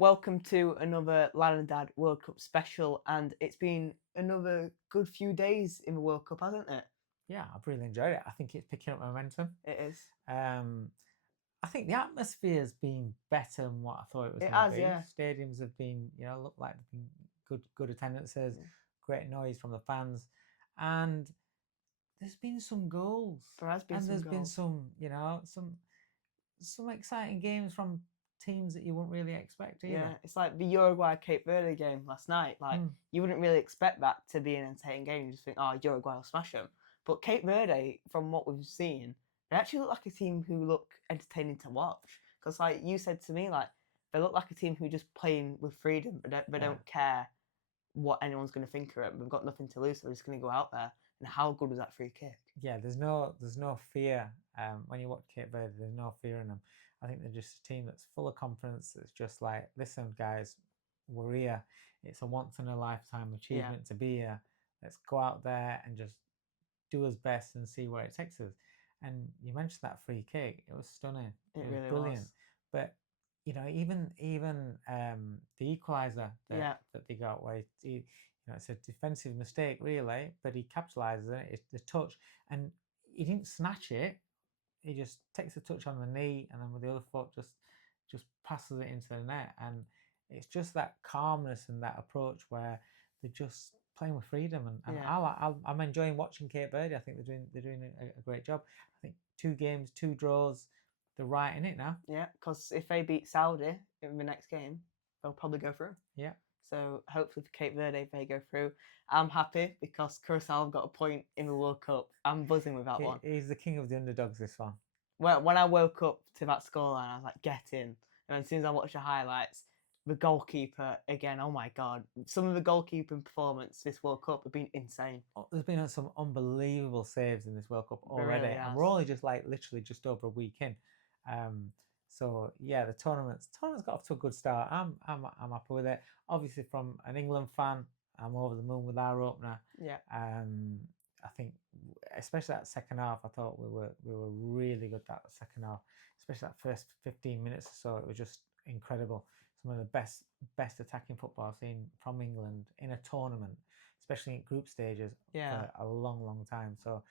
Welcome to another Lad and Dad World Cup special, and it's been another good few days in the World Cup, hasn't it? Yeah, I've really enjoyed it. I think it's picking up momentum. It is. Um, I think the atmosphere's been better than what I thought it was It going to has, be. yeah. Stadiums have been, look like they've been good attendances, Yeah. great noise from the fans, and there's been some goals, There has been and some there's been goals. some exciting games from teams that you wouldn't really expect either. Yeah, it's like the Uruguay Cape Verde game last night. Like, you wouldn't really expect that to be an entertaining game. You just think, oh, Uruguay will smash them. But Cape Verde, from what we've seen, they actually look like a team who look entertaining to watch. Because, like you said to me, like they look like a team who just playing with freedom, but they don't care what anyone's going to think of it. We've got nothing to lose, so we're just going to go out there. And how good was that free kick? Yeah, there's no fear when you watch Cape Verde. There's no fear in them. I think they're just a team that's full of confidence. It's just like, listen, guys, we're here. It's a once in a lifetime achievement to be here. Let's go out there and just do us best and see where it takes us. And you mentioned that free kick; it was stunning. It It was really brilliant. was. But even the equaliser that they got, where it's a defensive mistake really, but he capitalises it. It's the touch, and he didn't snatch it. He just takes a touch on the knee, and then with the other foot just passes it into the net. And it's just that calmness and that approach where they're just playing with freedom. And I'm enjoying watching Cape Verde. I think they're doing a great job. I think 2 games, 2 draws. They're right in it now. Yeah, because if they beat Saudi in the next game, they'll probably go through. Yeah. So hopefully for Cape Verde, they go through. I'm happy because Curacao have got a point in the World Cup. I'm buzzing with that one. He's the king of the underdogs, this one. Well, when I woke up to that scoreline, I was like, get in. And as soon as I watched the highlights, the goalkeeper again, oh my God. Some of the goalkeeping performance this World Cup have been insane. There's been some unbelievable saves in this World Cup already. Really and we're only just literally just over a week in. So yeah, the tournament's got off to a good start. I'm happy with it. Obviously, from an England fan, I'm over the moon with our opener. Yeah. I think, especially that second half, I thought we were really good that second half, especially that first 15 minutes or so. It was just incredible. Some of the best attacking football I've seen from England in a tournament, especially in group stages, for a long time. So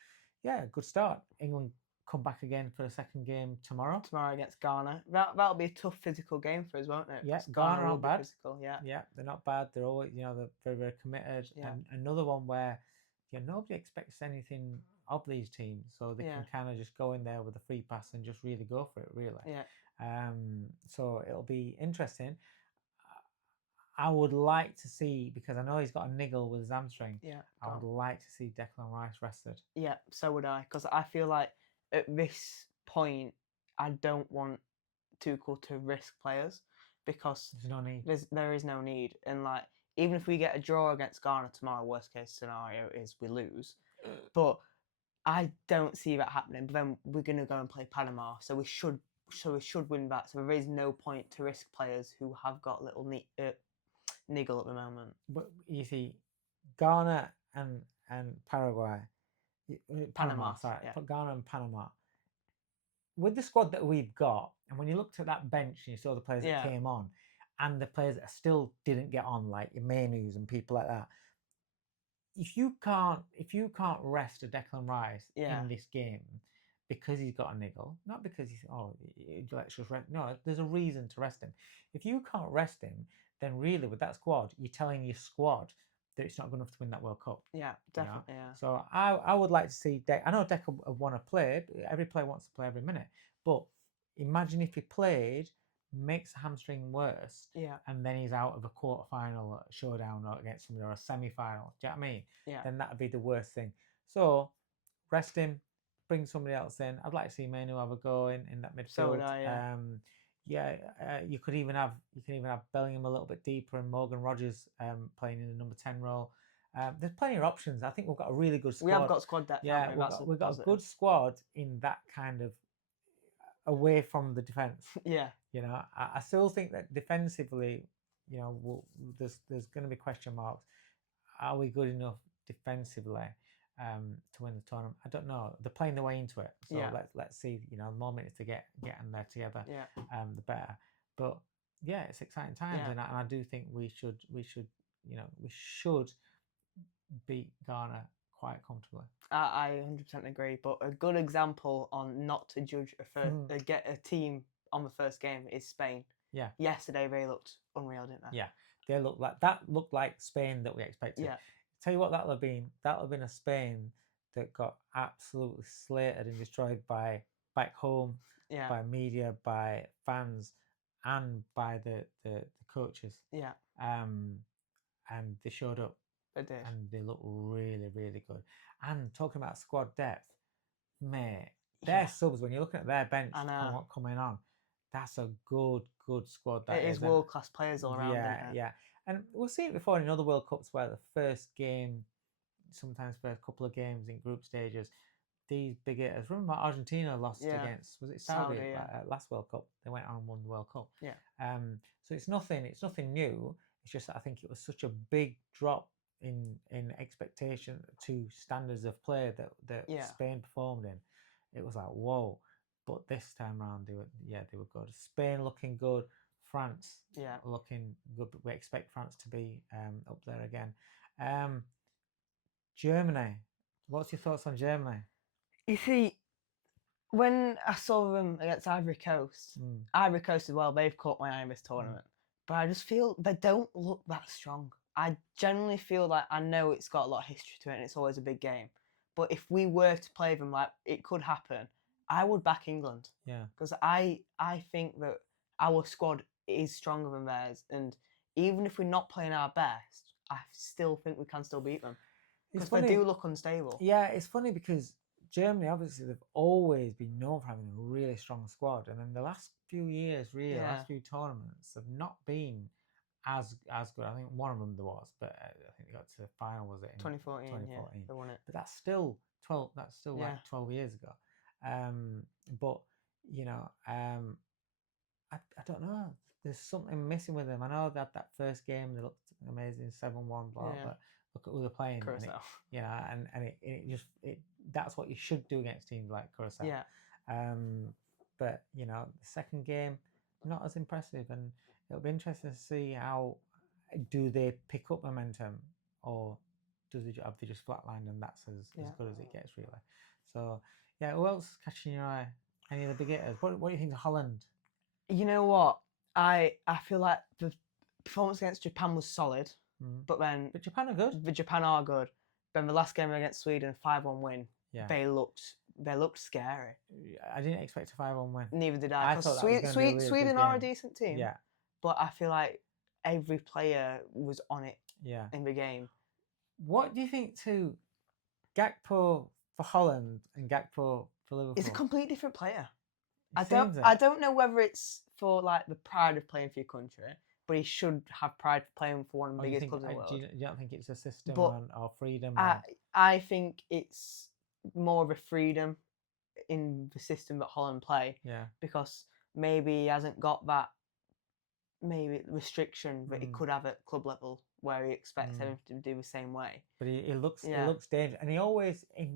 yeah, good start. England come back again for a second game tomorrow. Tomorrow against Ghana. That'll be a tough physical game for us, won't it? Yeah, Ghana aren't bad. Physical, yeah, they're not bad. They're always, they're very committed. Yeah. And another one where nobody expects anything of these teams, so they can kind of just go in there with a free pass and just really go for it, really. Yeah. So it'll be interesting. I would like to see, because I know he's got a niggle with his hamstring. Yeah. I would like to see Declan Rice rested. Yeah, so would I, because I feel like at this point, I don't want Tuchel to risk players because there's no need. There is no need, and like even if we get a draw against Ghana tomorrow, worst case scenario is we lose. But I don't see that happening. But then we're gonna go and play Panama, so we should win that. So there is no point to risk players who have got little niggle at the moment. But you see, Ghana and Paraguay, Panama, sorry, Ghana and Panama. With the squad that we've got, and when you looked at that bench and you saw the players that came on, and the players that still didn't get on, like your Menus and people like that, if you can't rest a Declan Rice in this game because he's got a niggle, not because he's let's just rest. No, there's a reason to rest him. If you can't rest him, then really with that squad, you're telling your squad that it's not good enough to win that World Cup. Yeah, definitely. Yeah. So I would like to see Deck. I know Deck would want to play. Every player wants to play every minute. But imagine if he played, makes the hamstring worse, and then he's out of a quarterfinal showdown or against somebody, or a semi-final. Do you know what I mean? Yeah. Then that would be the worst thing. So rest him, bring somebody else in. I'd like to see Manu have a go in that midfield. So would I, you could even have Bellingham a little bit deeper and Morgan Rogers playing in the number 10 role. There's plenty of options. I think we've got a really good squad. We have got squad depth. Yeah, we've got a good squad in that kind of away from the defence. Yeah. I still think that defensively, there's going to be question marks. Are we good enough defensively to win the tournament? I don't know. They're playing their way into it, so let's see. The more minutes to get in there together, the better. But yeah, it's exciting times, Yeah. and I do think we should we should beat Ghana quite comfortably. I 100% agree. But a good example on not to judge get a team on the first game is Spain. Yeah. Yesterday they looked unreal, didn't they? Yeah, they looked like Spain that we expected. Yeah. Tell you what, that'll have been a Spain that got absolutely slated and destroyed by back home, Yeah. by media, by fans, and by the coaches. Yeah. And they showed up. They did. And they look really, really good. And talking about squad depth, mate, their subs, when you're looking at their bench coming on, that's a good squad. That is world class players all around. Yeah. And we'll see it before in other World Cups where the first game, sometimes first couple of games in group stages, these big hitters. Remember Argentina lost against, was it Saudi last World Cup? They went on and won the World Cup. Yeah. So it's nothing new. It's just I think it was such a big drop in expectation to standards of play that Spain performed in. It was like whoa. But this time around, they were good. Spain looking good. France looking good. But we expect France to be up there again. Germany. What's your thoughts on Germany? You see, when I saw them against Ivory Coast as well, they've caught my eye in this tournament. But I just feel they don't look that strong. I generally feel like I know it's got a lot of history to it and it's always a big game. But if we were to play them like it could happen, I would back England. Yeah. Because I think that our squad is stronger than theirs. And even if we're not playing our best, I still think we can still beat them. Because they do look unstable. Yeah, it's funny because Germany, obviously, they've always been known for having a really strong squad. And in the last few years, the last few tournaments, have not been as good. I think one of them there was, but I think they got to the final, was it? In 2014, yeah, they won it. But that's still 12, like 12 years ago. But, I don't know. There's something missing with them. I know that first game, they looked amazing, 7-1, blah, but look at who they're playing. Curacao. That's what you should do against teams like Curacao. Yeah. But, the second game, not as impressive. And it'll be interesting to see how do they pick up momentum or have they just flatlined and that's as good as it gets, really. So, yeah, who else is catching your eye? Any of the big hitters? What do you think of Holland? You know what? I feel like the performance against Japan was solid, but Japan are good. The Japan are good. Then the last game against Sweden, 5-1 win. Yeah. They looked scary. I didn't expect a 5-1 win. Neither did I. Thought Sweden are a decent team. Yeah. But I feel like every player was on it. Yeah. In the game. What do you think to Gakpo for Holland and Gakpo for Liverpool? It's a completely different player. I don't know whether it's for like the pride of playing for your country, but he should have pride for playing for one of the biggest clubs in the world. You don't think it's a system or freedom? I think it's more of a freedom in the system that Holland play. Yeah. Because maybe he hasn't got that restriction that he could have at club level where he expects everything to do the same way. But he looks dangerous, and he always it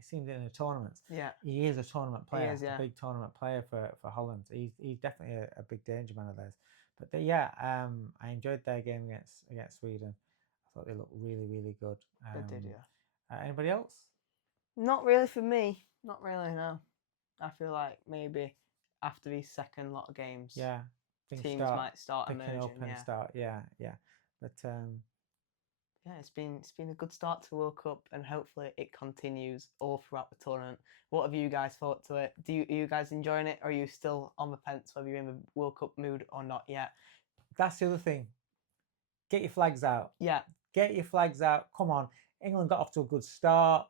seems in the tournaments. Yeah, he is a tournament player. He is, a big tournament player for Holland. He's definitely a big danger man of theirs. But I enjoyed their game against Sweden. I thought they looked really, really good. They did, yeah. Anybody else? Not really for me. Not really, no. I feel like maybe after these second lot of games, teams might start emerging. But it's been a good start to World Cup, and hopefully it continues all throughout the tournament. What have you guys thought to it? Are you guys enjoying it, or are you still on the fence whether you're in the World Cup mood or not yet? That's the other thing. Get your flags out. Yeah. Get your flags out. Come on. England got off to a good start.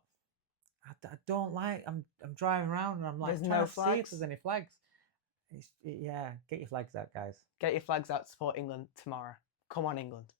I don't like. I'm driving around and I'm like, there's no flags. See if there's any flags. Get your flags out, guys. Get your flags out to support England tomorrow. Come on, England.